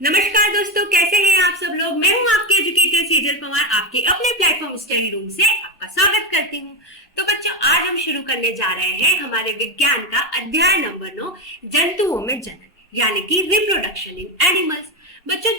नमस्कार दोस्तों, कैसे हैं आप सब लोग। मैं हूं आपके एजुकेटर सीजल पवार, आपके अपने प्लेटफॉर्म स्टडी रूम से आपका स्वागत करती हूं। तो बच्चों, आज हम शुरू करने जा रहे हैं हमारे विज्ञान का अध्याय नंबर 9, जंतुओं में जनन, यानी कि रिप्रोडक्शन इन एनिमल्स। बच्चों,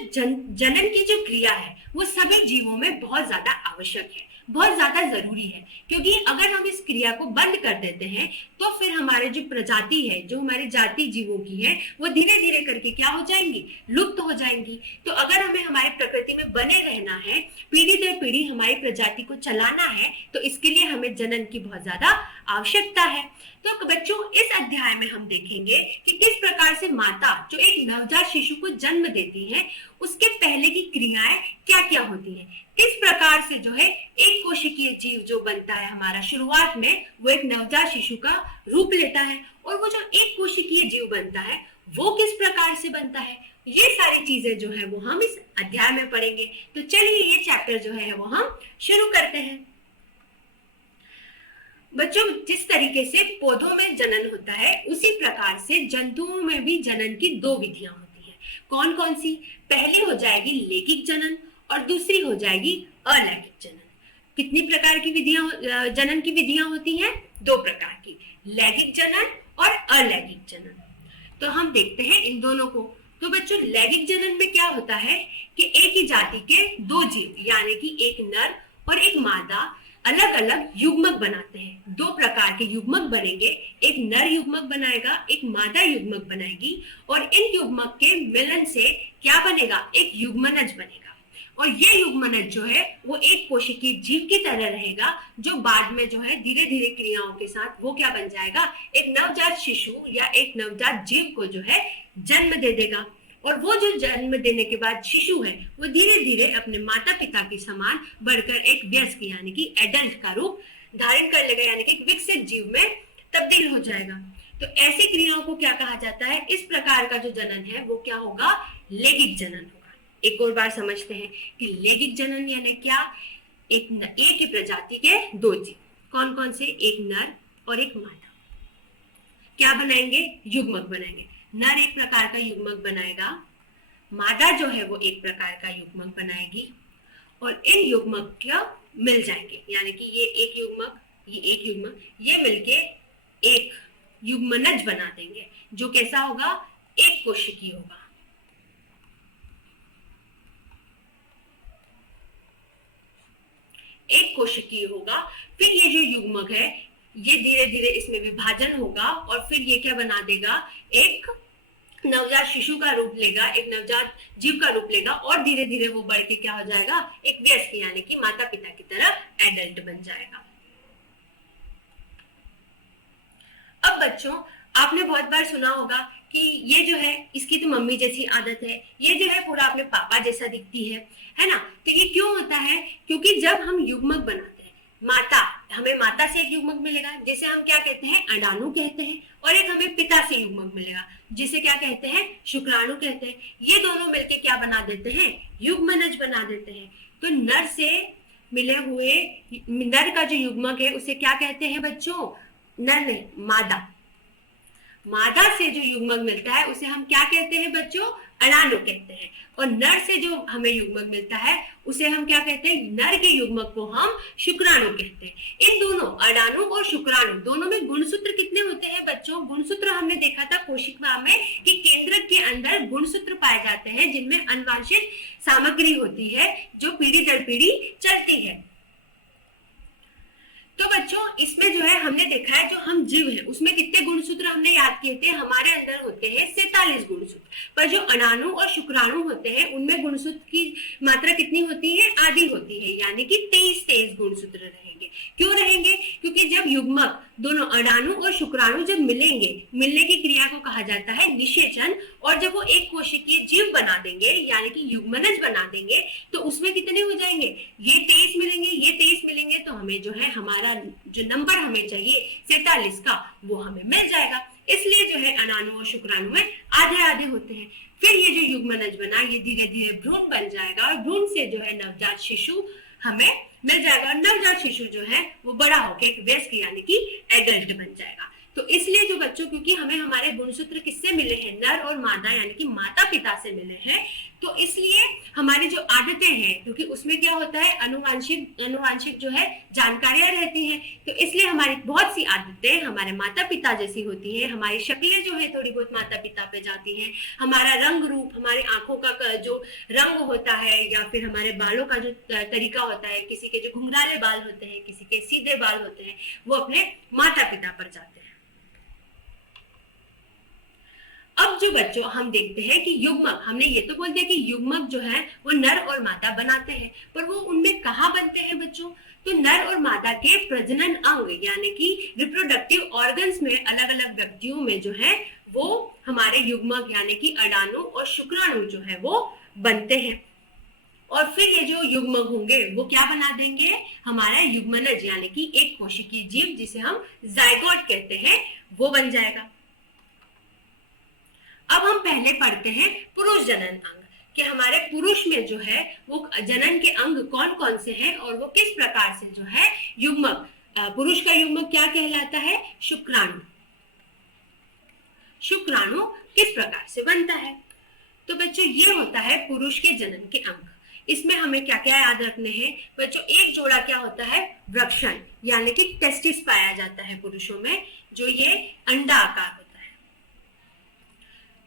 जनन की जो क्रिया है वो सभी जीवों में बहुत ज्यादा आवश्यक है, बहुत ज्यादा जरूरी है, क्योंकि अगर हम इस क्रिया को बंद कर देते हैं तो फिर हमारे जो प्रजाति है, जो हमारी जाति जीवों की है, वो धीरे धीरे करके क्या हो जाएंगी, लुप्त हो जाएंगी। तो अगर हमें हमारी प्रकृति में बने रहना है, पीढ़ी दर पीढ़ी हमारी प्रजाति को चलाना है, तो इसके लिए हमें जनन की बहुत ज्यादा आवश्यकता है। तो बच्चों, इस अध्याय में हम देखेंगे कि किस प्रकार से माता जो एक नवजात शिशु को जन्म देती है, उसके पहले की क्रियाएं क्या क्या होती हैं, किस प्रकार से जो है एक कोशिकीय जीव जो बनता है हमारा, शुरुआत में वो एक नवजात शिशु का रूप लेता है, और वो जो एक कोशिकीय जीव बनता है वो किस प्रकार से बनता है, ये सारी चीजें जो है वो हम इस अध्याय में पढ़ेंगे। तो चलिए ये चैप्टर जो है वो हम शुरू करते हैं। बच्चों, जिस तरीके से पौधों में जनन होता है, उसी प्रकार से जंतुओं में भी जनन की दो विधियां होती हैं। कौन कौन सी? पहली हो जाएगी लैंगिक जनन और दूसरी हो जाएगी अलैंगिक जनन। कितनी प्रकार की विधियां, जनन की विधियां होती हैं? दो प्रकार की, लैंगिक जनन और अलैंगिक जनन। तो हम देखते हैं इन दोनों को। तो बच्चों, लैंगिक जनन में क्या होता है कि एक ही जाति के दो जीव, यानी कि एक नर और एक मादा, अलग अलग युग्मक बनाते हैं। दो प्रकार के युग्मक बनेंगे, एक नर युग्मक बनाएगा, एक मादा युग्मक बनाएगी, और इन युग्मक के मिलन से क्या बनेगा, एक युग्मनज बनेगा। और ये युग्मनज जो है वो एक कोशिकीय जीव की तरह रहेगा, जो बाद में जो है धीरे धीरे क्रियाओं के साथ वो क्या बन जाएगा, एक नवजात शिशु या एक नवजात जीव को जो है जन्म दे देगा। और वो जो जन्म देने के बाद शिशु है वो धीरे धीरे अपने माता पिता के समान बढ़कर एक वयस्क यानी कि एडल्ट का रूप धारण कर लेगा, यानी कि एक विकसित जीव में तब्दील हो जाएगा। तो ऐसी क्रियाओं को क्या कहा जाता है? इस प्रकार का जो जनन है वो क्या होगा, लैंगिक जनन होगा। एक और बार समझते हैं कि लैंगिक जनन यानी क्या? एक ही प्रजाति के दो जीव, कौन कौन से? एक नर और एक मादा, क्या बनाएंगे, युग्मक बनाएंगे। नर एक प्रकार का युग्मक बनाएगा, मादा जो है वो एक प्रकार का युग्मक बनाएगी, और इन युग्मक क्या मिल जाएंगे, यानी कि ये एक युग्मक, ये एक युग्मक, ये मिलके एक युग्मनज बना देंगे, जो कैसा होगा, एक कोशिकीय होगा। एक कोशिकीय होगा। फिर ये जो युग्मक है ये धीरे धीरे इसमें विभाजन होगा, और फिर ये क्या बना देगा, एक नवजात शिशु का रूप लेगा, एक नवजात जीव का रूप लेगा, और धीरे धीरे वो बढ़ के क्या हो जाएगा, एक वयस्क यानी कि माता पिता की तरह एडल्ट बन जाएगा। अब बच्चों, आपने बहुत बार सुना होगा कि ये जो है इसकी तो मम्मी जैसी आदत है, ये जो है पूरा अपने पापा जैसा दिखती है ना। तो ये क्यों होता है? क्योंकि जब हम युग्मक बनाते हैं, हमें माता से एक युग्मक मिलेगा, जिसे हम क्या कहते हैं, अंडाणु कहते हैं, और एक हमें पिता से युग्मक मिलेगा, जिसे क्या कहते हैं, शुक्राणु कहते हैं। ये दोनों मिलके क्या बना देते हैं, युग्मनज बना देते हैं। तो नर से मिले हुए नर का जो युग्मक है उसे क्या कहते हैं बच्चों, नर नहीं, मादा। मादा से जो युग्मक मिलता है उसे हम क्या कहते हैं बच्चों, अणाणु कहते हैं। और नर से जो हमें युग्मक मिलता है उसे हम क्या कहते हैं, नर के युग्मक को हम शुक्राणु कहते हैं। इन दोनों अणाणु और शुक्राणु दोनों में गुणसूत्र कितने होते हैं बच्चों? गुणसूत्र हमने देखा था कोशिका में कि केंद्रक के अंदर गुणसूत्र पाए जाते हैं, जिनमें आनुवांशिक सामग्री होती है जो पीढ़ी दर पीढ़ी चलती है। तो बच्चों, इसमें जो है हमने देखा है जो हम जीव है उसमें कितने गुणसूत्र हमने याद किए थे, हमारे अंदर होते हैं 47 गुणसूत्र, पर जो अणाणु और शुक्राणु होते हैं उनमें गुणसूत्र की मात्रा कितनी होती है, आधी होती है, यानी कि 23 गुणसूत्र रहेंगे। क्यों रहेंगे? क्योंकि जब युग्मक दोनों अणाणु और शुक्राणु जब मिलेंगे, मिलने की क्रिया को कहा जाता है निषेचन, और जब वो एक कोशिकीय जीव बना देंगे यानी कि युग्मनज बना देंगे, तो उसमें कितने हो जाएंगे, ये 23 मिलेंगे, ये 23 मिलेंगे, तो हमें जो है हमारा जो नंबर हमें चाहिए 47 का वो हमें मिल जाएगा। इसलिए जो है अणाणु और शुक्राणु में आधे आधे होते हैं। फिर ये जो युग्मनज बना ये धीरे धीरे भ्रूण बन जाएगा, और भ्रूण से जो है नवजात शिशु हमें मिल जाएगा, और नवजात शिशु जो है वो बड़ा होकर एक वयस्क यानी कि एडल्ट बन जाएगा। तो इसलिए जो बच्चों, क्योंकि हमें हमारे गुणसूत्र किससे मिले हैं, नर और मादा यानी कि माता पिता से मिले हैं, तो इसलिए हमारी जो आदतें हैं, क्योंकि उसमें क्या होता है, अनुवांशिक जो है जानकारियां रहती हैं, तो इसलिए हमारी बहुत सी आदतें हमारे माता पिता जैसी होती हैं, हमारी शक्लें जो है थोड़ी बहुत माता पिता पे जाती हैं, हमारा रंग रूप, हमारी आंखों का जो रंग होता है, या फिर हमारे बालों का जो तरीका होता है, किसी के जो घुंघराले बाल होते हैं, किसी के सीधे बाल होते हैं, वो अपने माता पिता पर जाते हैं। अब जो बच्चों हम देखते हैं कि युग्मक, हमने ये तो बोल दिया कि युग्मक जो है वो नर और मादा बनाते हैं, पर वो उनमें कहाँ बनते हैं बच्चों, तो नर और मादा के प्रजनन अंग यानी कि रिप्रोडक्टिव ऑर्गन्स में अलग अलग व्यक्तियों में जो है वो हमारे युग्मक यानी कि अडाणु और शुक्राणु जो है वो बनते हैं। और फिर ये जो युग्मक होंगे वो क्या बना देंगे, हमारा युग्मनज यानी कि एक कोशिकीय जीव जिसे हम जायगोट कहते हैं वो बन जाएगा। अब हम पहले पढ़ते हैं पुरुष जनन अंग, कि हमारे पुरुष में जो है वो जनन के अंग कौन कौन से हैं और वो किस प्रकार से जो है युग्मक, पुरुष का युग्मक क्या कहलाता है, शुक्राणु। शुक्राणु किस प्रकार से बनता है, तो बच्चों ये होता है पुरुष के जनन के अंग। इसमें हमें क्या क्या याद रखने हैं बच्चों, एक जोड़ा क्या होता है, वृक्षण यानी कि टेस्टिस पाया जाता है पुरुषों में, जो ये अंडा आकार होता है।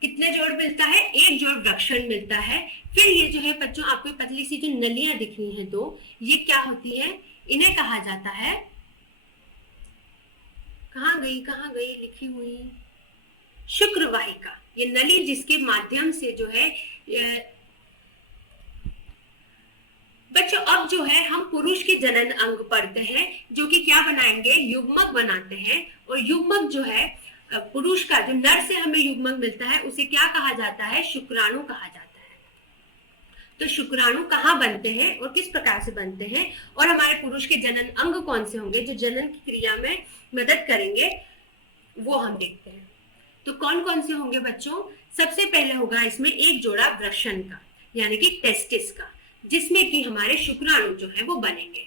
कितने जोड़ मिलता है, एक जोड़ वृक्षण मिलता है। फिर ये जो है बच्चों आपको पतली सी जो नलियां दिख रही हैं दो, ये क्या होती है, इन्हें कहा जाता है, कहाँ गई लिखी हुई, शुक्रवाहिका। ये नली जिसके माध्यम से जो है बच्चों, अब जो है हम पुरुष के जनन अंग पढ़ते हैं, जो कि क्या बनाएंगे, युग्मक बनाते हैं। और युग्मक जो है पुरुष का, जो नर से हमें युग्मक मिलता है उसे क्या कहा जाता है, शुक्राणु कहा जाता है। तो शुक्राणु कहाँ बनते हैं और किस प्रकार से बनते हैं, और हमारे पुरुष के जनन अंग कौन से होंगे जो जनन की क्रिया में मदद करेंगे, वो हम देखते हैं। तो कौन कौन से होंगे बच्चों, सबसे पहले होगा इसमें एक जोड़ा वृषण का यानी कि टेस्टिस का, जिसमें कि हमारे शुक्राणु जो है वो बनेंगे।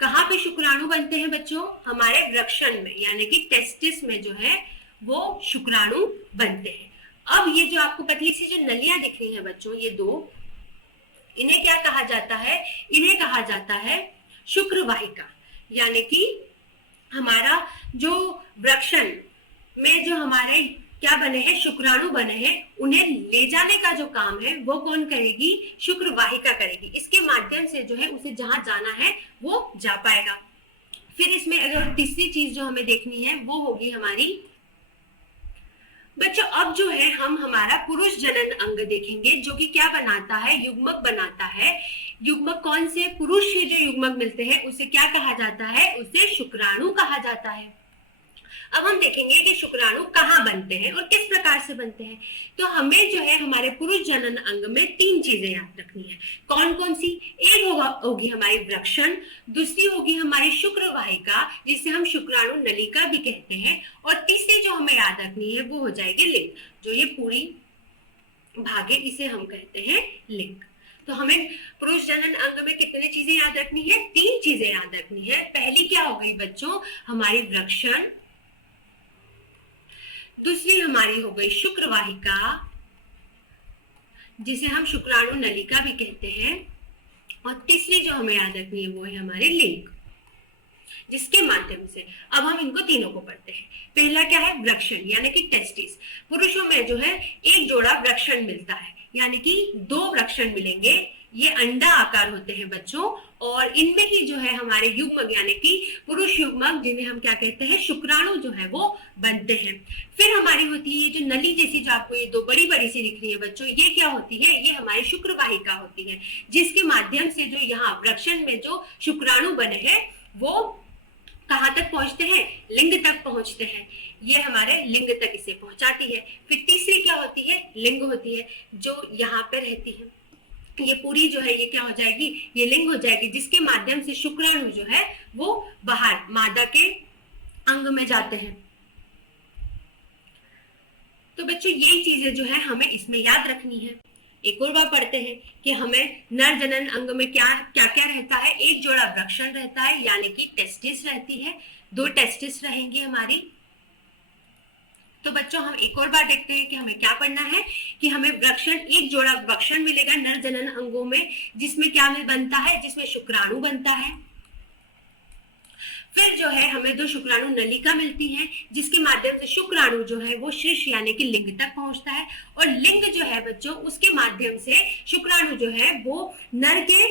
कहाँ पे शुक्राणु बनते हैं बच्चों, हमारे वृषण में यानी कि टेस्टिस में जो है वो शुक्राणु बनते हैं। अब ये जो आपको पतली सी जो नलियां दिख रही हैं बच्चों, ये दो, इन्हें क्या कहा जाता है, इन्हें कहा जाता है शुक्रवाहिका। यानी कि हमारा जो वृषण में जो हमारे क्या बने हैं, शुक्राणु बने हैं, उन्हें ले जाने का जो काम है वो कौन करेगी, शुक्रवाहिका करेगी। इसके माध्यम से जो है उसे जहां जाना है वो जा पाएगा। फिर इसमें अगर तीसरी चीज जो हमें देखनी है वो होगी हमारी बच्चों, अब जो है हम हमारा पुरुष जनन अंग देखेंगे, जो कि क्या बनाता है, युग्मक बनाता है। युग्मक कौन से, पुरुष से जो युग्मक मिलते हैं उसे क्या कहा जाता है, उसे शुक्राणु कहा जाता है। अब हम देखेंगे कि शुक्राणु कहाँ बनते हैं और किस प्रकार से बनते हैं। तो हमें जो है हमारे पुरुष जनन अंग में तीन चीजें याद रखनी है। कौन कौन सी, एक होगी हमारी वृषण, दूसरी होगी हमारी शुक्रवाहिका जिसे हम शुक्राणु नलिका भी कहते हैं, और तीसरी जो हमें याद रखनी है वो हो जाएगी लिंग, जो ये पूरी भाग है इसे हम कहते हैं लिंग। तो हमें पुरुष जनन अंग में कितनी चीजें याद रखनी है, तीन चीजें याद रखनी है। पहली क्या हो गई बच्चों, हमारी वृषण, दूसरी हमारी हो गई शुक्रवाहिका जिसे हम शुक्राणु नलिका भी कहते हैं, और तीसरी जो हमें याद रखनी है वो है हमारे लिंग, जिसके माध्यम से अब हम इनको तीनों को पढ़ते हैं। पहला क्या है, वृषण यानी कि टेस्टिस। पुरुषों में जो है एक जोड़ा वृषण मिलता है, यानी कि दो वृषण मिलेंगे। ये अंडा आकार होते हैं बच्चों, और इनमें ही जो है हमारे युग्मक यानी कि पुरुष युग्मक जिन्हें हम क्या कहते हैं, शुक्राणु जो है वो बनते हैं। फिर हमारी होती है ये जो नली जैसी, जो आपको ये दो बड़ी बड़ी सी दिख रही है बच्चों, ये क्या होती है, ये हमारी शुक्रवाहिका होती है, जिसके माध्यम से जो यहाँ वृषण में जो शुक्राणु बने हैं वो कहाँ तक पहुंचते हैं, लिंग तक पहुंचते हैं। ये हमारे लिंग तक इसे पहुंचाती है। फिर तीसरी क्या होती है, लिंग होती है, जो यहाँ पे रहती है। ये पूरी जो है ये क्या हो जाएगी, ये लिंग हो जाएगी, जिसके माध्यम से शुक्राणु जो है वो बाहर मादा के अंग में जाते हैं। तो बच्चों यही चीजें जो है हमें इसमें याद रखनी है। एक और बार पढ़ते हैं कि हमें नर जनन अंग में क्या क्या क्या रहता है, एक जोड़ा वृषण रहता है यानी कि टेस्टिस रहती है, दो टेस्टिस रहेंगी हमारी, तो बच्चों हम एक और बार देखते हैं कि हमें क्या पढ़ना है कि हमें वृक्षण, एक जोड़ा वृक्षण मिलेगा नर जनन अंगों में, जिसमें क्या बनता है, जिसमें शुक्राणु बनता है। फिर जो है हमें 2 शुक्राणु नलिका मिलती है, जिसके माध्यम से शुक्राणु जो है वो शीर्ष यानी कि लिंग तक पहुंचता है, और लिंग जो है बच्चों उसके माध्यम से शुक्राणु जो है वो नर के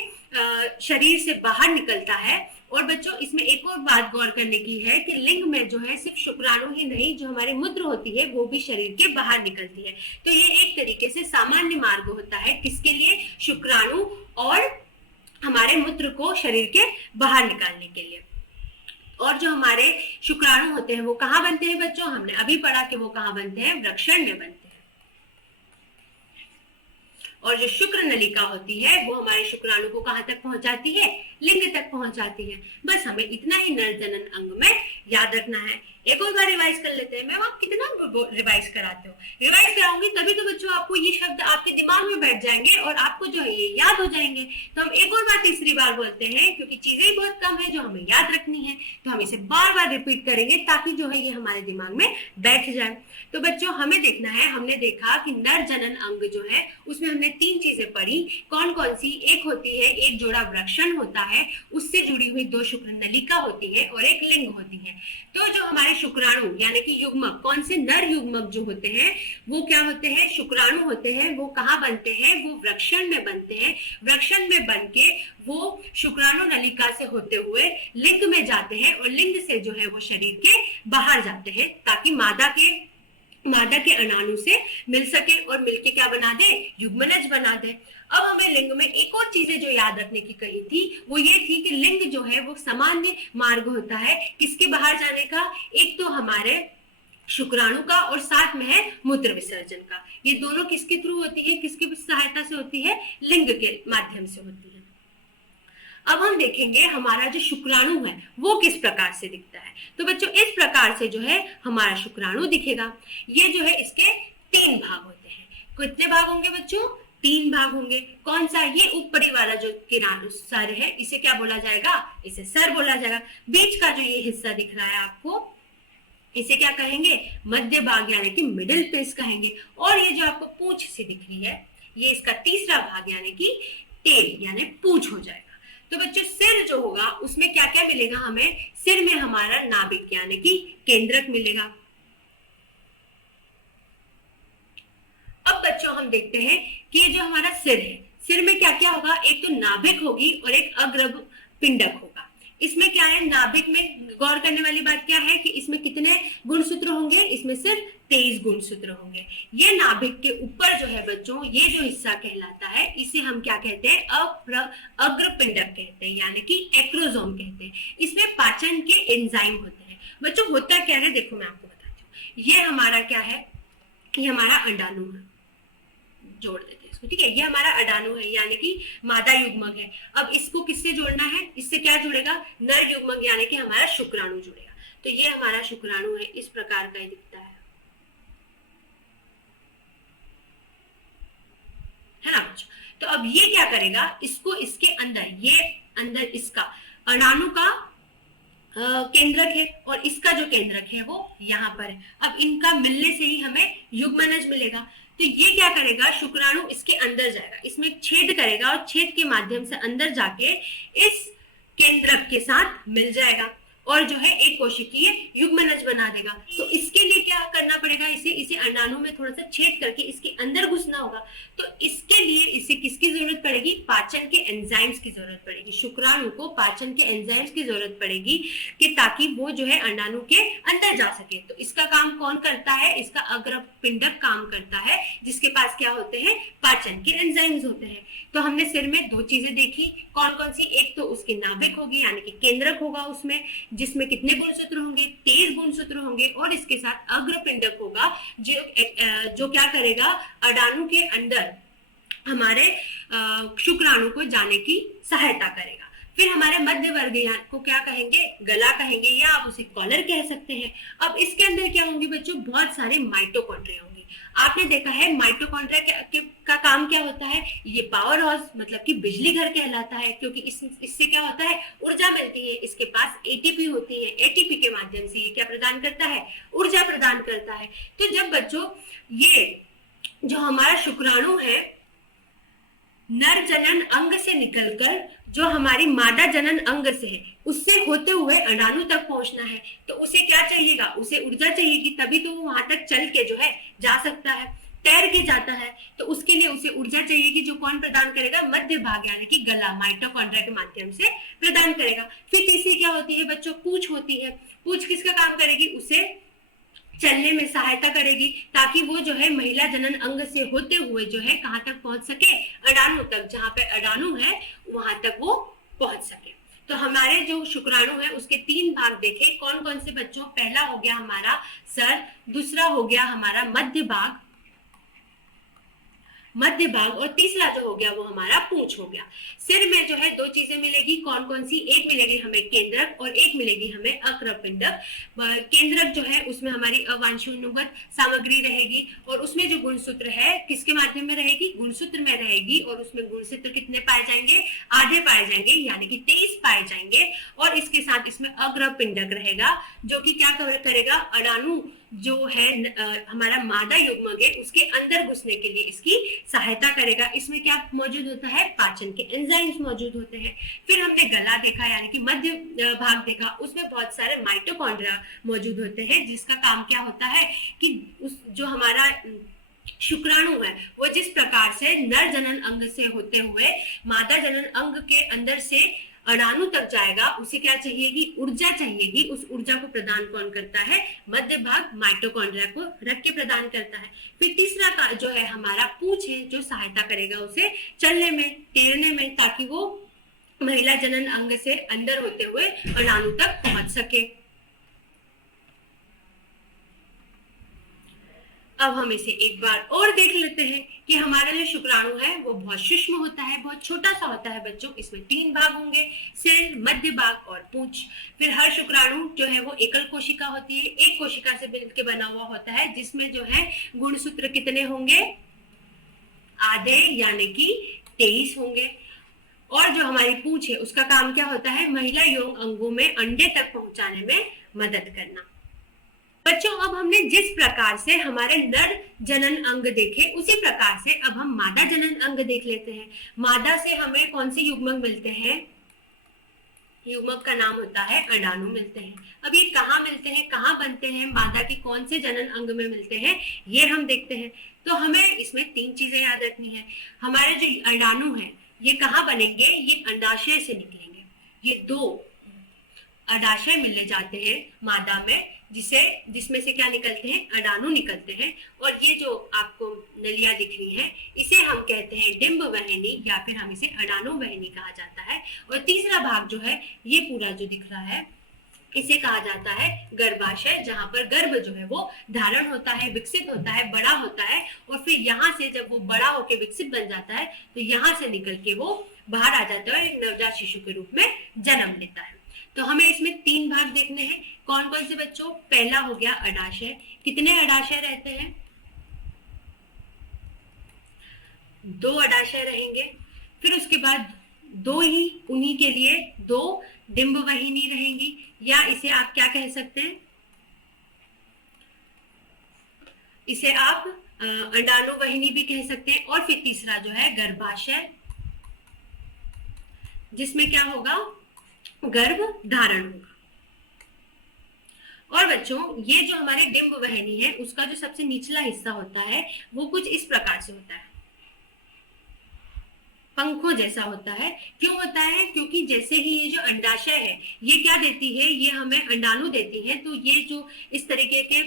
शरीर से बाहर निकलता है। और बच्चों इसमें एक और बात गौर करने की है कि लिंग में जो है सिर्फ शुक्राणु ही नहीं, जो हमारी मूत्र होती है वो भी शरीर के बाहर निकलती है। तो ये एक तरीके से सामान्य मार्ग होता है किसके लिए, शुक्राणु और हमारे मूत्र को शरीर के बाहर निकालने के लिए। और जो हमारे शुक्राणु होते हैं वो कहाँ बनते हैं बच्चों, हमने अभी पढ़ा कि वो कहाँ बनते हैं, वृक्षण में बनते हैं। और जो शुक्र नलिका होती है वो हमारे शुक्राणु को कहाँ तक पहुंचाती है, लिंग तक पहुंचाती है। बस हमें इतना ही नर जनन अंग में याद रखना है। एक और बार रिवाइज कर लेते हैं। मैम आप कितना रिवाइज कराते हो? रिवाइज कराऊंगी तभी तो बच्चों आपको ये शब्द आपके दिमाग में बैठ जाएंगे और आपको जो है ये याद हो जाएंगे। तो हम एक और बार तीसरी बार बोलते हैं, क्योंकि चीजें ही बहुत कम है जो हमें याद रखनी है, तो हम इसे बार बार रिपीट करेंगे ताकि जो है ये हमारे दिमाग में बैठ जाए। तो बच्चों हमें देखना है, हमने देखा कि नर जनन अंग जो है उसमें हमने 3 चीजें पढ़ी। कौन कौन सी? एक होती है, एक जोड़ा वृक्षण होता है, उससे जुड़ी हुई 2 शुक्र नलिका होती है और एक लिंग होती है। तो जो हमारे शुक्राणु यानी कि युग्मक, कौन से नर युग्मक जो होते हैं वो क्या होते हैं, शुक्राणु होते हैं। वो कहाँ बनते हैं, वो वृक्षण में बनते हैं। वृक्षण में बन के वो शुक्राणु नलिका से होते हुए लिंग में जाते हैं और लिंग से जो है वो शरीर के बाहर जाते हैं, ताकि मादा के अणाणु से मिल सके और मिलके क्या बना दे, युग्मनज बना दे। अब हमें लिंग में एक और चीजें जो याद रखने की कही थी वो ये थी कि लिंग जो है वो सामान्य मार्ग होता है किसके बाहर जाने का, एक तो हमारे शुक्राणु का और साथ में है मूत्र विसर्जन का। ये दोनों किसके थ्रू होती है, किसकी सहायता से होती है, लिंग के माध्यम से होती है। अब हम देखेंगे हमारा जो शुक्राणु है वो किस प्रकार से दिखता है। तो बच्चों इस प्रकार से जो है हमारा शुक्राणु दिखेगा। ये जो है इसके 3 भाग होते हैं। कितने भाग होंगे बच्चों, 3 भाग होंगे। कौन सा, ये ऊपरी वाला जो किनारा सर है इसे क्या बोला जाएगा, इसे सर बोला जाएगा। बीच का जो ये हिस्सा दिख रहा है आपको इसे क्या कहेंगे, मध्य भाग यानी कि मिडिल पेस कहेंगे। और ये जो आपको पूंछ सी दिख रही है ये इसका तीसरा भाग यानी कि टेल यानी पूंछ हो जाएगा। तो बच्चों सिर जो होगा उसमें क्या क्या मिलेगा हमें, सिर में हमारा नाभिक यानी कि केंद्रक मिलेगा। अब बच्चों हम देखते हैं कि ये जो हमारा सिर है, सिर में क्या क्या होगा, एक तो नाभिक होगी और एक अग्र पिंडक होगा। इसमें क्या है, नाभिक में गौर करने वाली बात क्या है कि इसमें कितने गुणसूत्र होंगे, इसमें सिर्फ 23 गुणसूत्र होंगे। ये नाभिक के ऊपर जो है बच्चों ये जो हिस्सा कहलाता है इसे हम क्या कहते हैं, अग्रपिंडक कहते हैं यानी कि एक्रोसोम कहते हैं। इसमें पाचन के एंजाइम होते हैं। बच्चों होता क्या है, देखो मैं आपको बताती हूँ। ये हमारा क्या है, ये हमारा अंडाणु है, जोड़ देते हैं इसको, ठीक है। ये हमारा अंडाणु है यानी कि मादा युग्मक है। अब इसको किससे जोड़ना है, इससे क्या जुड़ेगा, नर युग्मक यानी कि हमारा शुक्राणु जुड़ेगा। तो ये हमारा शुक्राणु है, इस प्रकार का दिखता है ना बच्चों। तो अब ये क्या करेगा, इसको इसके अंदर, ये अंदर इसका अंडाणु का केंद्रक है और इसका जो केंद्रक है वो यहाँ पर है। अब इनका मिलने से ही हमें युग्मनज मिलेगा। तो ये क्या करेगा, शुक्राणु इसके अंदर जाएगा, इसमें छेद करेगा और छेद के माध्यम से अंदर जाके इस केंद्रक के साथ मिल जाएगा और जो है एक कोशिकीय युग्मनज बना देगा। तो इसके लिए क्या करना पड़ेगा, इसे अंडाणु में थोड़ा सा छेद करके इसके अंदर घुसना होगा। तो इसके लिए इसे किसकी जरूरत पड़ेगी, पाचन के एंजाइम्स की जरूरत पड़ेगी। शुक्राणु को पाचन के एंजाइम्स की जरूरत पड़ेगी कि ताकि वो जो है अंडाणु के अंदर जा सके। तो इसका काम कौन करता है, इसका अग्रपिंडक काम करता है, जिसके पास क्या होते हैं, पाचन के एंजाइम्स होते हैं। तो हमने सिर में 2 चीजें देखी, कौन कौन सी, एक तो उसकी नाभिक होगी यानी कि केंद्रक होगा उसमें, जिसमें कितने गुणसूत्र होंगे, 23 गुणसूत्र होंगे, और इसके साथ अग्रपिंडक होगा जो क्या करेगा, अंडाणु के अंदर हमारे शुक्राणु को जाने की सहायता करेगा। फिर हमारे मध्यवर्गी को क्या कहेंगे, गला कहेंगे या आप उसे कॉलर कह सकते हैं। अब इसके अंदर क्या होंगे बच्चों, बहुत सारे माइटोकॉन्ड्रिया होंगे। आपने देखा है माइटोकॉन्ड्रिया का काम क्या होता है, ये पावर हाउस मतलब कि बिजली घर कहलाता है, क्योंकि इससे क्या होता है, ऊर्जा मिलती है। इसके पास एटीपी होती है, एटीपी के माध्यम से ये क्या प्रदान करता है, ऊर्जा प्रदान करता है। तो जब बच्चों ये जो हमारा शुक्राणु है नर जनन अंग से निकलकर जो हमारी मादा जनन अंग से है उससे होते हुए अंडाणु तक पहुंचना है, तो उसे क्या चाहिएगा, उसे ऊर्जा चाहिएगी, तभी तो वो वहां तक चल के जो है जा सकता है, तैर के जाता है। तो उसके लिए उसे ऊर्जा चाहिएगी, जो कौन प्रदान करेगा, मध्य भाग यानी कि गला माइटोकॉन्ड्रिया के माध्यम से प्रदान करेगा। फिर तीसरी क्या होती है बच्चों, पूंछ होती है। पूंछ किसका काम करेगी, उसे चलने में सहायता करेगी, ताकि वो जो है महिला जनन अंग से होते हुए जो है कहां तक पहुंच सके, अंडाणु तक, जहां पे अंडाणु है वहां तक वो पहुंच सके। तो हमारे जो शुक्राणु है उसके 3 भाग देखे, कौन कौन से बच्चों, पहला हो गया हमारा सर, दूसरा हो गया हमारा मध्य भाग और तीसरा जो हो गया वो हमारा पूंछ हो गया। सिर में जो है 2 चीजें मिलेगी, कौन कौन सी, एक मिलेगी हमें केंद्रक और एक मिलेगी हमें अक्रपिंडक। केंद्रक जो है उसमें हमारी अवांछुनुगत सामग्री रहेगी और उसमें जो गुणसूत्र है किसके माध्यम में रहेगी, गुणसूत्र में रहेगी, और उसमें गुणसूत्र कितने पाए जाएंगे, आधे पाए जाएंगे यानी कि 23 पाए जाएंगे। और इसके साथ इसमें अग्रपिंडक रहेगा जो कि क्या करेगा, अंडाणु जो है हमारा मादा युग्मक है उसके अंदर घुसने के लिए इसकी सहायता करेगा। इसमें क्या मौजूद होता है, पाचन के एंजाइम्स मौजूद होते हैं। फिर हमने गला देखा यानी कि मध्य भाग देखा, उसमें बहुत सारे माइटोकॉन्ड्रिया मौजूद होते हैं, जिसका काम क्या होता है कि उस जो हमारा शुक्राणु है वो जिस प्रकार से नर जनन अंग से होते हुए मादा जनन अंग के अंदर से अंडाणु तक जाएगा, उसे क्या चाहिएगी, ऊर्जा चाहिएगी। उस ऊर्जा को प्रदान कौन करता है, मध्य भाग माइटोकॉन्ड्रिया को रख के प्रदान करता है। फिर तीसरा का जो है हमारा पूंछ है, जो सहायता करेगा उसे चलने में, तैरने में, ताकि वो महिला जनन अंग से अंदर होते हुए अंडाणु तक पहुंच सके। अब हम इसे एक बार और देख लेते हैं कि हमारा जो शुक्राणु है वो बहुत सूक्ष्म होता है, बहुत छोटा सा होता है बच्चों। इसमें 3 भाग होंगे, सिर, मध्य भाग और पूंछ। फिर हर शुक्राणु जो है वो एकल कोशिका होती है, एक कोशिका से मिलकर बना हुआ होता है, जिसमें जो है गुणसूत्र कितने होंगे, आधे यानी कि 23 होंगे। और जो हमारी पूंछ है उसका काम क्या होता है, महिला यौन अंगों में अंडे तक पहुंचाने में मदद करना। बच्चों अब हमने जिस प्रकार से हमारे नर जनन अंग देखे उसी प्रकार से अब हम मादा जनन अंग देख लेते हैं। मादा से हमें कौन से युग्मक मिलते हैं, युग्मक का नाम होता है अंडाणु मिलते हैं। अब ये कहाँ मिलते हैं, कहाँ बनते हैं, मादा की कौन से जनन अंग में मिलते हैं, ये हम देखते हैं। तो हमें इसमें 3 चीजें याद रखनी है। हमारे जो अंडाणु है ये कहाँ बनेंगे, ये अंडाशय से निकलेंगे। ये 2 अंडाशय मिलने जाते हैं मादा में, जिसमें से क्या निकलते हैं, अंडाणु निकलते हैं। और ये जो आपको नलियां दिख रही हैं इसे हम कहते हैं डिंब वाहिनी या फिर हम इसे अंडाणु वाहिनी कहा जाता है। और तीसरा भाग जो है ये पूरा जो दिख रहा है इसे कहा जाता है गर्भाशय, जहां पर गर्भ जो है वो धारण होता है, विकसित होता है, बड़ा होता है। और फिर यहाँ से जब वो बड़ा होकर विकसित बन जाता है तो यहाँ से निकल के वो बाहर आ जाता है, नवजात शिशु के रूप में जन्म लेता है। तो हमें इसमें 3 भाग देखने हैं, कौन कौन से बच्चों, पहला हो गया अंडाशय। कितने अंडाशय रहते हैं, 2 अंडाशय रहेंगे। फिर उसके बाद 2 ही उन्हीं के लिए 2 डिंब वाहिनी रहेंगी, या इसे आप क्या कह सकते हैं, इसे आप अंडाणु वाहिनी भी कह सकते हैं। और फिर तीसरा जो है गर्भाशय, जिसमें क्या होगा, गर्भ धारण होगा। और बच्चों ये जो हमारे डिंब वाहिनी है उसका जो सबसे निचला हिस्सा होता है वो कुछ इस प्रकार से होता है, पंखों जैसा होता है। क्यों होता है, क्योंकि जैसे ही ये जो अंडाशय है ये क्या देती है, ये हमें अंडाणु देती है। तो ये जो इस तरीके के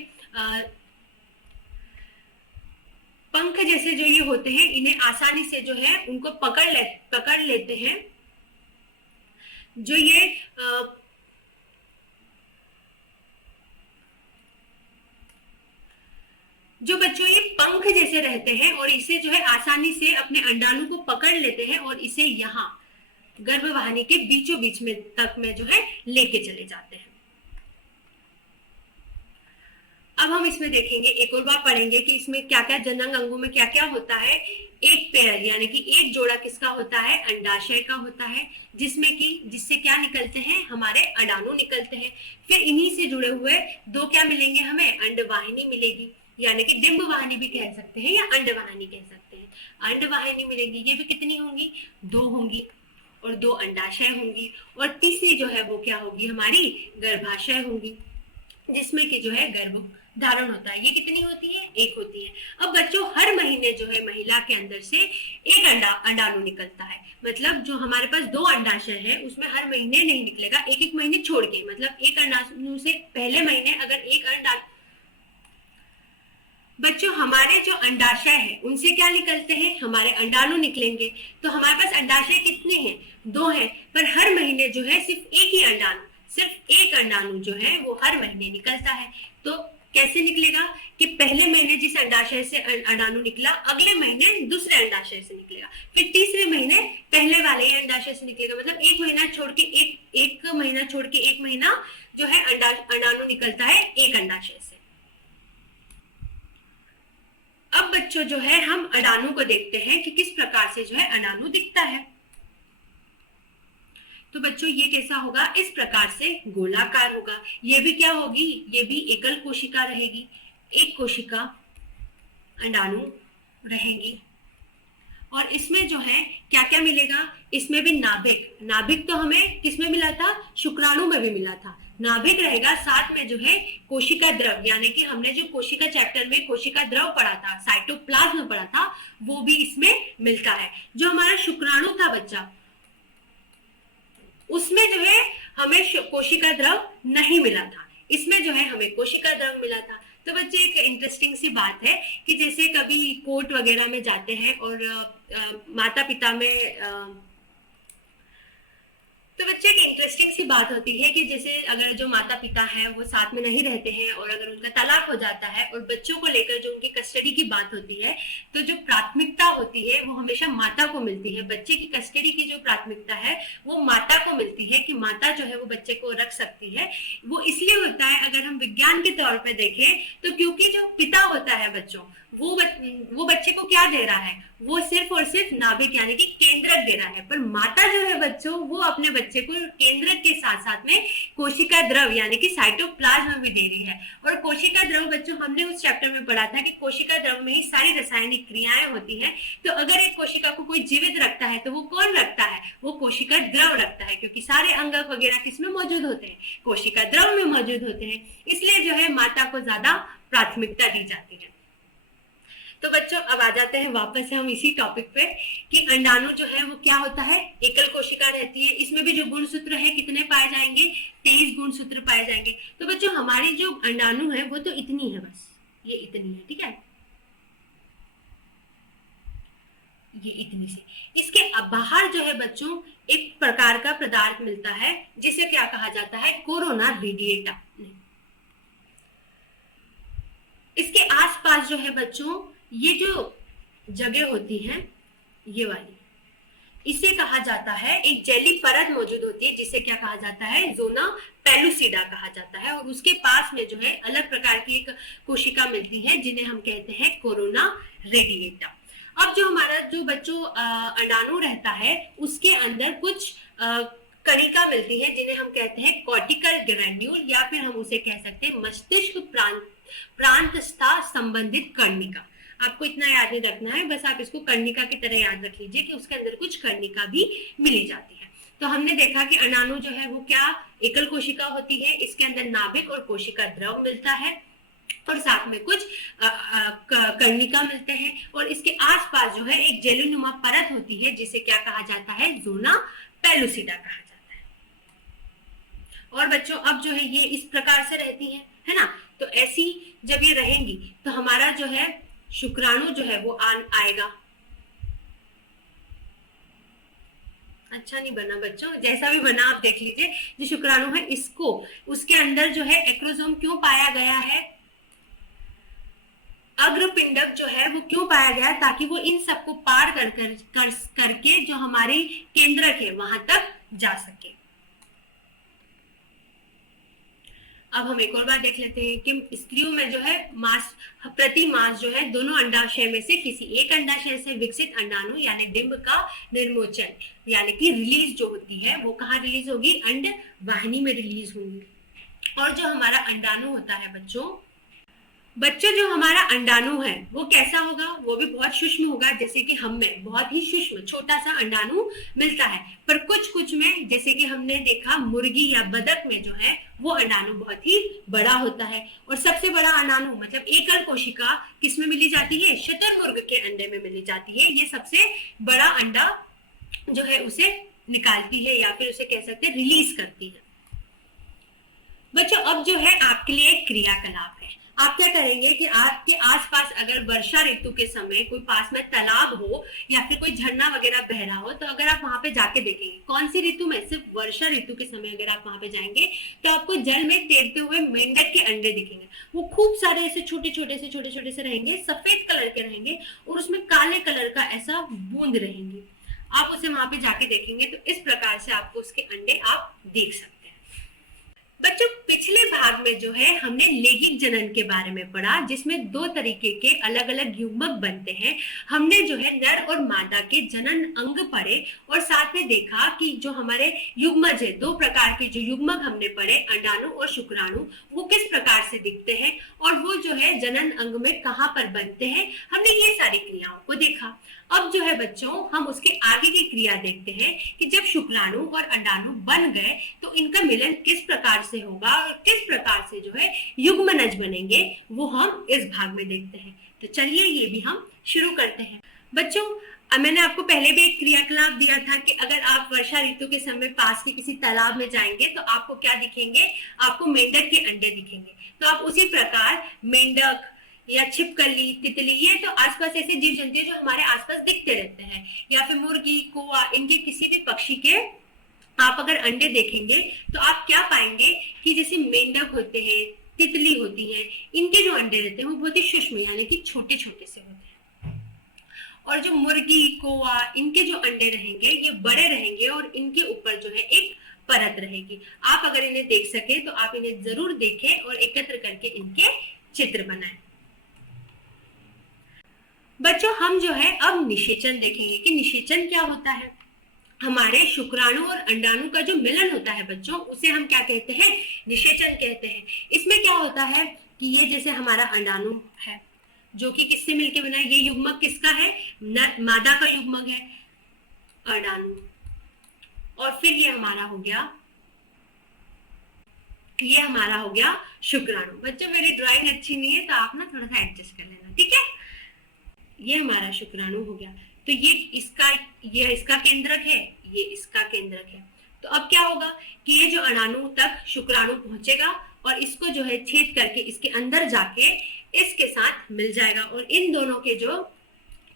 पंख जैसे जो ये होते हैं इन्हें आसानी से जो है उनको पकड़ लेते हैं। जो ये जो बच्चों ये पंख जैसे रहते हैं और इसे जो है आसानी से अपने अंडाणु को पकड़ लेते हैं और इसे यहाँ गर्भवाहिनी के बीचों बीच में तक में जो है लेके चले जाते हैं। अब हम इसमें देखेंगे, एक और बार पढ़ेंगे कि इसमें क्या क्या जनन अंगों में क्या क्या होता है। एक पेयर यानी कि एक जोड़ा किसका होता है, अंडाशय का होता है, जिससे क्या निकलते हैं, हमारे अंडाणु निकलते हैं। फिर इन्हीं से जुड़े हुए दो क्या मिलेंगे हमें, अंडवाहिनी मिलेगी, यानी कि डिंब वाहिनी भी कह सकते हैं या अंडवाहिनी कह सकते हैं। अंडवाहिनी मिलेगी, ये भी कितनी होंगी, दो होंगी, और दो अंडाशय होंगी, और तीसरी जो है वो क्या होगी, हमारी गर्भाशय होंगी, जिसमें कि जो है गर्भ धारण होता है। ये कितनी होती है, एक होती है। अब बच्चों हर महीने जो है महिला के अंदर से एक अंडाणु निकलता है, मतलब जो हमारे पास दो अंडाशय है उसमें हर महीने नहीं निकलेगा, एक एक महीने छोड़ के, मतलब एक अंडाणु से पहले महीने अगर एक बच्चों हमारे जो अंडाशय है उनसे क्या निकलते हैं, हमारे अंडाणु निकलेंगे। तो हमारे पास अंडाशय कितने हैं, दो हैं, पर हर महीने जो है सिर्फ एक ही अंडाणु, सिर्फ एक अंडाणु जो है वो हर महीने निकलता है। तो कैसे निकलेगा कि पहले महीने जिस अंडाशय से अंडाणु निकला, अगले महीने दूसरे अंडाशय से निकलेगा, फिर तीसरे महीने पहले वाले अंडाशय से निकलेगा, मतलब एक महीना छोड़ के एक महीना छोड़ के एक महीना जो है अंडाणु निकलता है एक अंडाशय से। अब बच्चों जो है हम अंडाणु को देखते हैं कि किस प्रकार से जो है अंडाणु दिखता है। तो बच्चों ये कैसा होगा, इस प्रकार से गोलाकार होगा। ये भी क्या होगी, ये भी एकल कोशिका रहेगी, एक कोशिका अंडाणु रहेंगी। और इसमें जो है क्या क्या मिलेगा, इसमें भी नाभिक, नाभिक तो हमें किसमें मिला था, शुक्राणु में भी मिला था, नाभिक रहेगा। साथ में जो है कोशिका द्रव, यानी कि हमने जो कोशिका चैप्टर में कोशिका द्रव पढ़ा था, साइटोप्लाज्म पढ़ा था, वो भी इसमें मिलता है। जो हमारा शुक्राणु था बच्चा, उसमें जो है हमें कोशिका द्रव नहीं मिला था, इसमें जो है हमें कोशिका द्रव मिला था। तो बच्चे एक इंटरेस्टिंग सी बात है कि जैसे कभी कोर्ट वगैरह में जाते हैं और माता पिता में तो बच्चे एक इंटरेस्टिंग सी बात होती है कि जैसे अगर जो माता पिता हैं वो साथ में नहीं रहते हैं और अगर उनका तलाक हो जाता है और बच्चों को लेकर जो उनकी कस्टडी की बात होती है, तो जो प्राथमिकता होती है वो हमेशा माता को मिलती है। बच्चे की कस्टडी की जो प्राथमिकता है वो माता को मिलती है, कि माता जो है वो बच्चे को रख सकती है। वो इसलिए होता है, अगर हम विज्ञान के तौर पर देखें तो क्योंकि जो पिता होता है बच्चों, वो बच्चे को क्या दे रहा है, वो सिर्फ और सिर्फ नाभिक यानी कि केंद्रक दे रहा है, पर माता जो है बच्चों वो अपने बच्चे को केंद्रक के साथ साथ में कोशिका द्रव यानी कि साइटोप्लाज्म भी दे रही है। और कोशिका द्रव बच्चों हमने उस चैप्टर में पढ़ा था कि कोशिका द्रव में ही सारी रासायनिक क्रियाएं होती हैं। तो अगर एक कोशिका को कोई जीवित रखता है तो वो कौन रखता है, वो कोशिका द्रव रखता है, क्योंकि सारे अंगक वगैरह किसमें मौजूद होते हैं, कोशिका द्रव में मौजूद होते हैं। इसलिए जो है माता को ज्यादा प्राथमिकता दी जाती है। तो बच्चों अब आ जाते हैं वापस से हम इसी टॉपिक पे कि अंडाणु जो है वो क्या होता है, एकल कोशिका रहती है। इसमें भी जो गुणसूत्र है कितने पाए जाएंगे, 23 गुणसूत्र पाए जाएंगे। तो बच्चों हमारी जो अंडाणु है वो तो इतनी है, बस ये इतनी है, ठीक है, ये इतनी सी। इसके बाहर जो है बच्चों एक प्रकार का पदार्थ मिलता है जिसे क्या कहा जाता है, कोरोना रेडिएटा। इसके आसपास जो है बच्चों ये जो जगह होती है ये वाली, इसे कहा जाता है, एक जेली परत मौजूद होती है जिसे क्या कहा जाता है, जोना पेलुसिडा कहा जाता है। और उसके पास में जो है अलग प्रकार की एक कोशिका मिलती है जिन्हें हम कहते हैं कोरोना रेडिएटा। अब जो हमारा जो बच्चों अंडाणु रहता है उसके अंदर कुछ कणिका मिलती है जिन्हें हम कहते हैं कॉर्टिकल ग्रैन्यूल, या फिर हम उसे कह सकते हैं मस्तिष्क प्रांतस्था संबंधित कर्णिका। आपको इतना याद नहीं रखना है, बस आप इसको कर्णिका की तरह याद रख लीजिए कि उसके अंदर कुछ कर्णिका भी मिली जाती है। तो हमने देखा कि अंडाणु जो है वो क्या एकल कोशिका होती है, इसके अंदर नाभिक और कोशिका द्रव मिलता है और साथ में कुछ कर्णिका मिलते हैं, और इसके आसपास जो है एक जेलीनुमा परत होती है जिसे क्या कहा जाता है, जोना पेलुसिडा कहा जाता है। और बच्चों अब जो है ये इस प्रकार से रहती है ना। तो ऐसी जब ये रहेंगी तो हमारा जो है शुक्राणु जो है वो आएगा। अच्छा नहीं बना बच्चों, जैसा भी बना आप देख लीजिए। जो शुक्राणु है इसको, उसके अंदर जो है एक्रोसोम क्यों पाया गया है, अग्रपिंडक जो है वो क्यों पाया गया, ताकि वो इन सबको पार करके जो हमारे केंद्रक है वहां तक जा सके। अब हम एक और बात देख लेते हैं कि स्त्रियों में जो है मास प्रति मास जो है दोनों अंडाशय में से किसी एक अंडाशय से विकसित अंडाणु यानी डिंब का निर्मोचन यानी कि रिलीज जो होती है वो कहाँ रिलीज होगी, अंड वाहिनी में रिलीज होगी। और जो हमारा अंडाणु होता है बच्चों जो हमारा अंडाणु है वो कैसा होगा, वो भी बहुत सूक्ष्म होगा। जैसे कि हम में बहुत ही सूक्ष्म छोटा सा अंडाणु मिलता है, पर कुछ में जैसे कि हमने देखा मुर्गी या बतख में जो है वो अंडाणु बहुत ही बड़ा होता है। और सबसे बड़ा अंडाणु मतलब एकल कोशिका किसमें मिली जाती है, शुतुरमुर्ग के अंडे में मिली जाती है। ये सबसे बड़ा अंडा जो है उसे निकालती है या फिर उसे कह सकते हैं रिलीज करती है। बच्चों अब जो है आपके लिए एक क्रियाकलाप है। आप क्या करेंगे कि आपके आसपास अगर वर्षा ऋतु के समय कोई पास में तालाब हो या फिर कोई झरना वगैरह बह रहा हो, तो अगर आप वहां पे जाके देखेंगे, कौन सी ऋतु में, सिर्फ वर्षा ऋतु के समय अगर आप वहां पे जाएंगे तो आपको जल में तैरते हुए मेंढक के अंडे दिखेंगे। वो खूब सारे ऐसे छोटे छोटे से रहेंगे, सफेद कलर के रहेंगे और उसमें काले कलर का ऐसा बूंद रहेंगे। आप उसे वहां पे जाके देखेंगे तो इस प्रकार से आपको उसके अंडे आप देख सकते हैं। बच्चों पिछले भाग में जो है हमने लैंगिक जनन के बारे में पढ़ा, जिसमें दो तरीके के अलग अलग युग्मक बनते हैं। हमने जो है नर और मादा के जनन अंग पढ़े और साथ में देखा कि जो हमारे युग्मज है, दो प्रकार के जो युग्मक हमने पढ़े, अंडाणु और शुक्राणु, वो किस प्रकार से दिखते हैं और वो जो है जनन अंग में कहाँ पर बनते हैं। हमने ये सारी क्रियाओं को देखा। अब जो है बच्चों हम उसके आगे की क्रिया देखते हैं कि जब शुक्राणु और अंडाणु बन गए तो इनका मिलन किस प्रकार से होगा और किस प्रकार से जो है युग्मनज बनेंगे, वो हम इस भाग में देखते हैं। तो चलिए ये भी हम शुरू करते हैं। बच्चों मैंने आपको पहले भी एक क्रियाकलाप दिया था कि अगर आप वर्षा ऋतु के समय पास के किसी तालाब में जाएंगे तो आपको क्या दिखेंगे, आपको मेंढक के अंडे दिखेंगे। तो आप उसी प्रकार मेंढक या छिपकली, तितली, ये तो आसपास ऐसे जीव जंतु जो हमारे आसपास दिखते रहते हैं, या फिर मुर्गी, कौवा, इनके किसी भी पक्षी के आप अगर अंडे देखेंगे तो आप क्या पाएंगे कि जैसे मेंढक होते हैं, तितली होती है, इनके जो अंडे रहते हैं वो बहुत ही सूक्ष्म यानी कि छोटे छोटे से होते हैं। और जो मुर्गी, कौवा, इनके जो अंडे रहेंगे ये बड़े रहेंगे और इनके ऊपर जो है एक परत रहेगी। आप अगर इन्हें देख सके तो आप इन्हें जरूर देखें और एकत्र करके इनके चित्र बनाएं। बच्चों हम जो है अब निषेचन देखेंगे कि निषेचन क्या होता है। हमारे शुक्राणु और अंडाणु का जो मिलन होता है बच्चों, उसे हम क्या कहते हैं, निषेचन कहते हैं। इसमें क्या होता है कि ये जैसे हमारा अंडाणु है जो कि किससे मिलके बना है, ये युग्मक किसका है, मादा का युग्मक है अंडाणु, और फिर ये हमारा हो गया शुक्राणु। बच्चों मेरी ड्राइंग अच्छी नहीं है तो आप ना थोड़ा सा एडजस्ट कर लेना, ठीक है। ये हमारा शुक्राणु हो गया। तो ये इसका केंद्रक है, ये इसका केंद्रक है। तो अब क्या होगा कि ये जो अणाणु तक शुक्राणु पहुंचेगा और इसको जो है छेद करके इसके अंदर जाके इसके साथ मिल जाएगा और इन दोनों के जो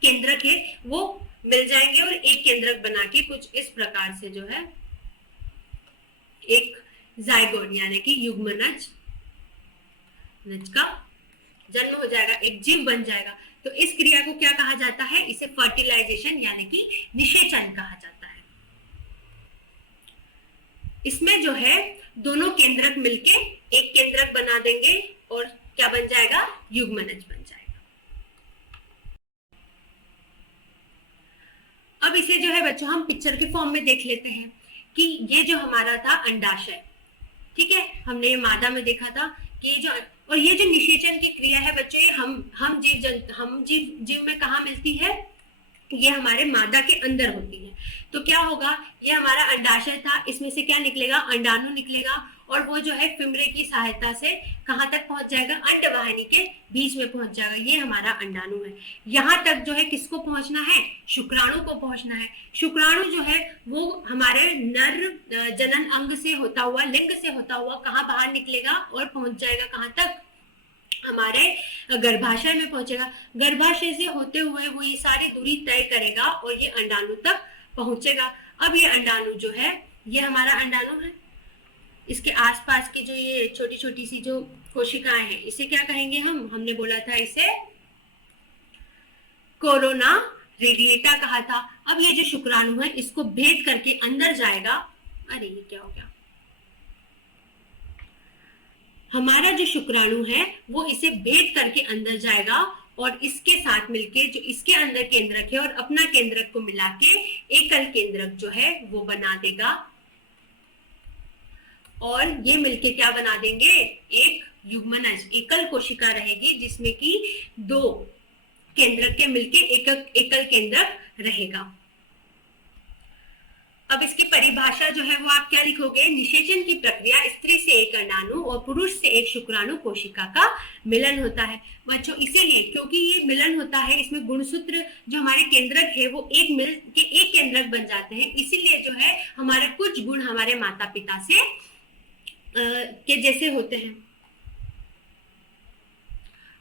केंद्रक है वो मिल जाएंगे और एक केंद्रक बना के कुछ इस प्रकार से जो है एक जाइगोट यानी कि युग्मनज का जन्म हो जाएगा, एक जीव बन जाएगा। तो इस क्रिया को क्या कहा जाता है, इसे फर्टिलाइजेशन यानी कि निषेचन कहा जाता है। इसमें जो है दोनों केंद्रक मिलके एक केंद्रक बना देंगे और क्या बन जाएगा, युग्मनज बन जाएगा। अब इसे जो है बच्चों हम पिक्चर के फॉर्म में देख लेते हैं कि ये जो हमारा था अंडाशय, ठीक है, हमने ये मादा में देखा था कि ये जो निषेचन की क्रिया है बच्चों, ये हम जीव में कहाँ मिलती है, ये हमारे मादा के अंदर होती है। तो क्या होगा, ये हमारा अंडाशय था, इसमें से क्या निकलेगा, अंडाणु निकलेगा और वो जो है फिमरे की सहायता से कहाँ तक पहुंच जाएगा, अंडवाहिनी के बीच में पहुंच जाएगा। ये हमारा अंडाणु है। यहाँ तक जो है किसको पहुंचना है, शुक्राणु को पहुंचना है। शुक्राणु जो है वो हमारे नर जनन अंग से होता हुआ, लिंग से होता हुआ कहाँ बाहर निकलेगा और पहुंच जाएगा कहाँ तक, हमारे गर्भाशय में पहुंचेगा। गर्भाशय से होते हुए वो ये सारी दूरी तय करेगा और ये अंडाणु तक पहुंचेगा। अब ये अंडाणु जो है ये हमारा अंडाणु है, इसके आसपास की जो ये छोटी छोटी सी जो कोशिकाएं हैं इसे क्या कहेंगे, हमने बोला था इसे कोरोना रेडिएटा कहा था। अब ये जो शुक्राणु है इसको भेद करके अंदर जाएगा। अरे ये क्या हो गया, हमारा जो शुक्राणु है वो इसे भेद करके अंदर जाएगा और इसके साथ मिलके जो इसके अंदर केंद्रक है और अपना केंद्रक को मिला के एकल केंद्रक जो है वो बना देगा, और ये मिलके क्या बना देंगे, एक युग्मनज, एकल कोशिका रहेगी जिसमें कि दो केंद्रक के मिलके एकल केंद्रक रहेगा। अब इसकी परिभाषा जो है वो आप क्या लिखोगे, निषेचन की प्रक्रिया स्त्री से एक अंडाणु और पुरुष से एक शुक्राणु कोशिका का मिलन होता है। बच्चों इसीलिए क्योंकि ये मिलन होता है, इसमें गुणसूत्र जो हमारे केंद्रक है वो एक मिल के एक केंद्रक बन जाते हैं, इसीलिए जो है हमारे कुछ गुण हमारे माता पिता से के जैसे होते हैं।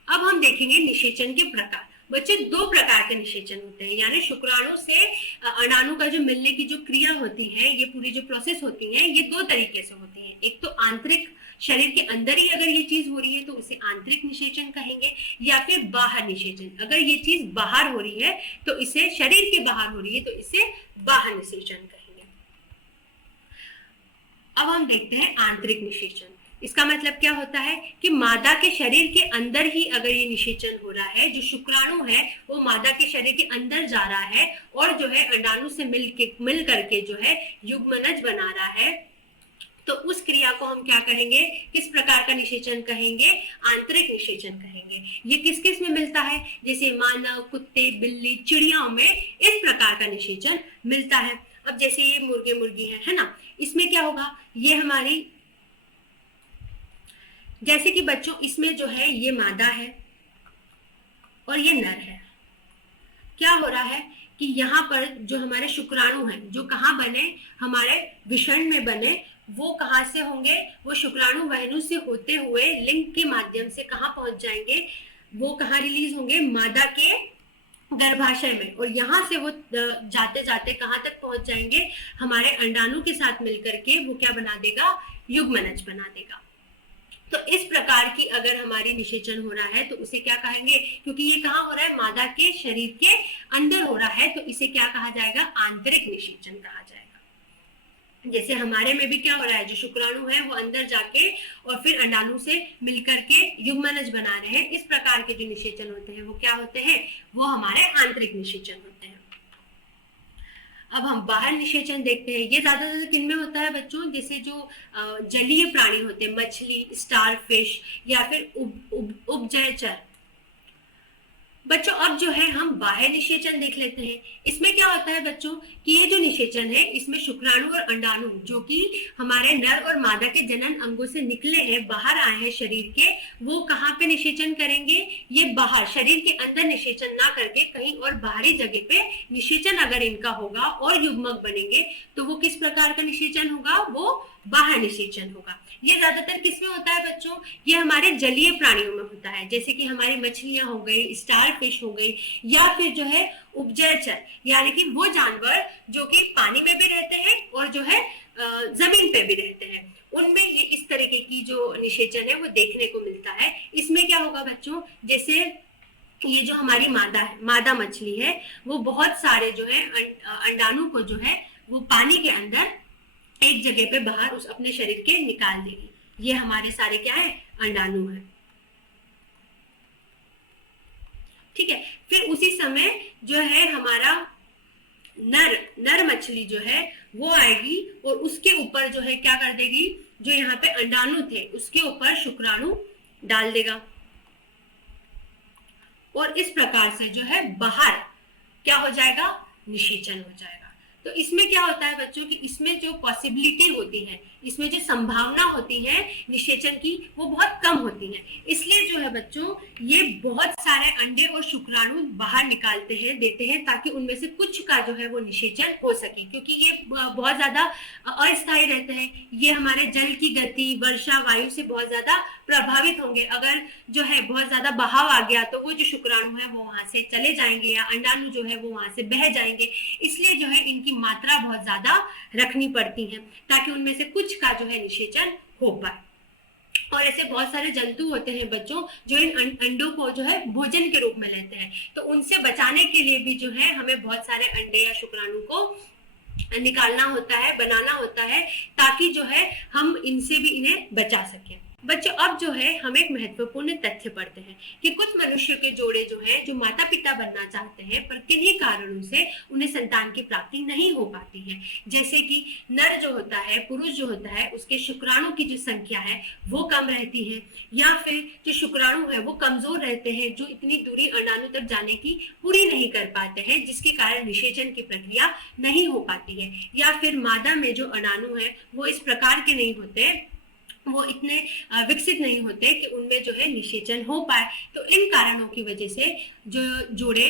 अब हम देखेंगे निषेचन के प्रकार। बच्चे दो प्रकार के निषेचन होते हैं, यानी शुक्राणु से अंडाणु का जो मिलने की जो क्रिया होती है, ये पूरी जो प्रोसेस होती है, ये दो तरीके से होती है। एक तो आंतरिक, शरीर के अंदर ही अगर ये चीज हो रही है तो उसे आंतरिक निषेचन कहेंगे, या फिर बाहर निषेचन, अगर ये चीज बाहर हो रही है तो इसे, शरीर के बाहर हो रही है तो इसे बाहर निषेचन कहेंगे। अब हम देखते हैं आंतरिक निषेचन। इसका मतलब क्या होता है कि मादा के शरीर के अंदर ही अगर ये निषेचन हो रहा है, जो शुक्राणु है वो मादा के शरीर के अंदर जा रहा है और जो है अंडाणु से मिल करके जो है युग्मनज बना रहा है, तो उस क्रिया को हम क्या कहेंगे, किस प्रकार का निषेचन कहेंगे, आंतरिक निषेचन कहेंगे। ये किस किस में मिलता है, जैसे मानव, कुत्ते, बिल्ली, चिड़ियाओं में इस प्रकार का निषेचन मिलता है। अब जैसे ये मुर्गे मुर्गी है ना, इसमें क्या होगा, ये हमारी, जैसे कि बच्चों इसमें जो है ये मादा है और ये नर है। क्या हो रहा है कि यहाँ पर जो हमारे शुक्राणु हैं, जो कहाँ बने, हमारे विषण में बने, वो कहाँ से होंगे, वो शुक्राणु वहनु से होते हुए लिंग के माध्यम से कहाँ पहुंच जाएंगे, वो कहाँ रिलीज होंगे, मादा के गर्भाशय में, और यहाँ से वो जाते जाते कहाँ तक पहुंच जाएंगे, हमारे अंडाणु के साथ मिलकर के वो क्या बना देगा, युग्मनज बना देगा। तो इस प्रकार की अगर हमारी निषेचन हो रहा है तो उसे क्या कहेंगे, क्योंकि ये कहाँ हो रहा है, मादा के शरीर के अंदर हो रहा है, तो इसे क्या कहा जाएगा, आंतरिक निषेचन कहा जाएगा। जैसे हमारे में भी क्या हो रहा है, जो शुक्राणु है वो अंदर जाके और फिर अंडाणु से मिलकर के युग्मनज बना रहे हैं, इस प्रकार के जो निषेचन होते हैं वो क्या होते हैं, वो हमारे आंतरिक निषेचन होते हैं। अब हम बाहर निषेचन देखते हैं। ये ज्यादातर किन में होता है बच्चों, जैसे जो जलीय प्राणी होते हैं, मछली, स्टारफिश या फिर उपजयचर। बच्चों अब जो है हम बाह्य निषेचन देख लेते हैं। इसमें क्या होता है बच्चों कि ये जो निषेचन है इसमें शुक्राणु और अंडाणु जो कि हमारे नर और मादा के जनन अंगों से निकले हैं, बाहर आए हैं शरीर के, वो कहाँ पे निषेचन करेंगे, ये बाहर, शरीर के अंदर निषेचन ना करके कहीं और बाहरी जगह पे निषेचन अगर इनका होगा और युग्मक बनेंगे तो वो किस प्रकार का निषेचन होगा, वो बाहर निषेचन होगा। ये ज्यादातर किसमें होता है बच्चों, ये हमारे जलीय प्राणियों में होता है, जैसे कि हमारी मछलियां हो गई, स्टारफिश हो गई, या फिर जो है उपजयचर, यानी कि वो जानवर जो कि पानी में भी रहते हैं और जो है जमीन पे भी रहते हैं, उनमें ये इस तरीके की जो निषेचन है वो देखने को मिलता है। इसमें क्या होगा बच्चों, जैसे ये जो हमारी मादा मछली है वो बहुत सारे जो है अंडाणु को जो है वो पानी के अंदर एक जगह पे बाहर उस अपने शरीर के निकाल देगी। ये हमारे सारे क्या है, अंडाणु है। ठीक है, फिर उसी समय जो है हमारा नर मछली जो है वो आएगी और उसके ऊपर जो है क्या कर देगी, जो यहाँ पे अंडाणु थे उसके ऊपर शुक्राणु डाल देगा और इस प्रकार से जो है बाहर क्या हो जाएगा, निषेचन हो जाएगा। तो इसमें क्या होता है बच्चों कि इसमें जो पॉसिबिलिटी होती है, इसमें जो संभावना होती है निषेचन की वो बहुत कम होती है। इसलिए जो है बच्चों ये बहुत सारे अंडे और शुक्राणु बाहर निकालते हैं, देते हैं, ताकि उनमें से कुछ का जो है वो निषेचन हो सके, क्योंकि ये बहुत ज्यादा अस्थायी रहते हैं। ये हमारे जल की गति, वर्षा, वायु से बहुत ज्यादा प्रभावित होंगे। अगर जो है बहुत ज्यादा बहाव आ गया तो वो जो शुक्राणु है वो वहां से चले जाएंगे या अंडाणु जो है वो वहां से बह जाएंगे। इसलिए जो है इनकी मात्रा बहुत ज्यादा रखनी पड़ती है ताकि उनमें से कुछ का जो है निषेचन हो पाए। और ऐसे बहुत सारे जंतु होते हैं बच्चों जो इन अंडों को जो है भोजन के रूप में लेते हैं, तो उनसे बचाने के लिए भी जो है हमें बहुत सारे अंडे या शुक्राणु को निकालना होता है, बनाना होता है, ताकि जो है हम इनसे भी इन्हें बचा सकें। बच्चों अब जो है हम एक महत्वपूर्ण तथ्य पढ़ते हैं कि कुछ मनुष्य के जोड़े जो है जो माता पिता बनना चाहते हैं पर किन्हीं कारणों से उन्हें संतान की प्राप्ति नहीं हो पाती है। जैसे कि नर जो होता है, पुरुष जो होता है, उसके शुक्राणु की जो संख्या है वो कम रहती है, या फिर जो शुक्राणु है वो कमजोर रहते हैं, जो इतनी दूरी अंडाणु तक जाने की पूरी नहीं कर पाते हैं, जिसके कारण निषेचन की प्रक्रिया नहीं हो पाती है। या फिर मादा में जो अंडाणु है वो इस प्रकार के नहीं होते, वो इतने विकसित नहीं होते कि उनमें जो है निषेचन हो पाए। तो इन कारणों की वजह से जो जोड़े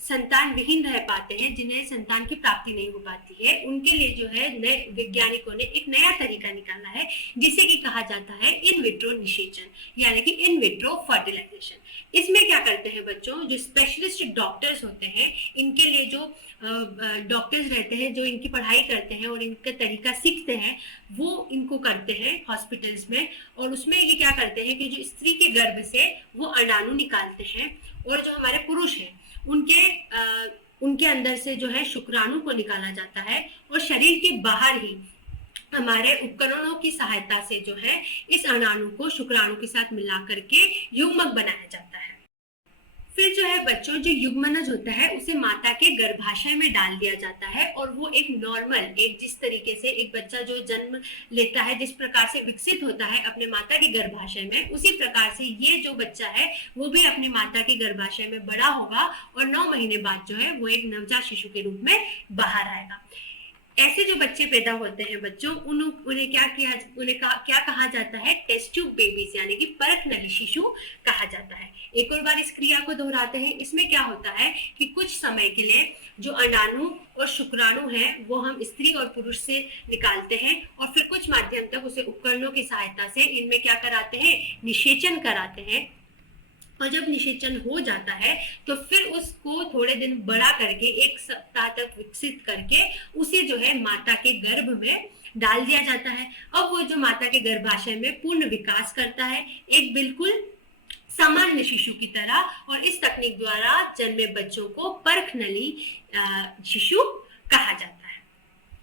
संतान विहीन रह पाते हैं, जिन्हें संतान की प्राप्ति नहीं हो पाती है, उनके लिए जो है नए वैज्ञानिकों ने एक नया तरीका निकाला है जिसे कि कहा जाता है इन विट्रो निषेचन, यानी कि इन विट्रो फर्टिलाइजेशन। इसमें क्या करते हैं बच्चों, जो स्पेशलिस्ट डॉक्टर्स होते हैं, इनके लिए जो डॉक्टर्स रहते हैं, जो इनकी पढ़ाई करते हैं और इनका तरीका सीखते हैं, वो इनको करते हैं हॉस्पिटल्स में। और उसमें ये क्या करते हैं कि जो स्त्री के गर्भ से वो अंडाणु निकालते हैं, और जो हमारे पुरुष हैं उनके अंदर से जो है शुक्राणु को निकाला जाता है, और शरीर के बाहर ही हमारे उपकरणों की सहायता से जो है इस अंडाणु को शुक्राणु के साथ मिला करके युग्मक बनाया जाता है। फिर जो है बच्चों, जो युग्मनज होता है उसे माता के गर्भाशय में डाल दिया जाता है, और वो एक नॉर्मल, एक जिस तरीके से एक बच्चा जो जन्म लेता है, जिस प्रकार से विकसित होता है अपने माता के गर्भाशय में, उसी प्रकार से ये जो बच्चा है वो भी अपनी माता के गर्भाशय में बड़ा होगा, और 9 महीने बाद जो है वो एक नवजात शिशु के रूप में बाहर आएगा। ऐसे जो बच्चे पैदा होते हैं बच्चों, उन्हें क्या कहा जाता है, टेस्ट ट्यूब बेबीज, यानी कि परख नली शिशु कहा जाता है। एक और बार इस क्रिया को दोहराते हैं। इसमें क्या होता है कि कुछ समय के लिए जो अंडाणु और शुक्राणु है वो हम स्त्री और पुरुष से निकालते हैं, और फिर कुछ माध्यम तक उसे उपकरणों की सहायता से इनमें क्या कराते हैं, निषेचन कराते हैं। और जब निषेचन हो जाता है तो फिर उसको थोड़े दिन बड़ा करके 1 सप्ताह तक विकसित करके उसे जो है माता के गर्भ में डाल दिया जाता है। अब वो जो माता के गर्भाशय में पूर्ण विकास करता है, एक बिल्कुल सामान्य शिशु की तरह, और इस तकनीक द्वारा जन्मे बच्चों को परख नली शिशु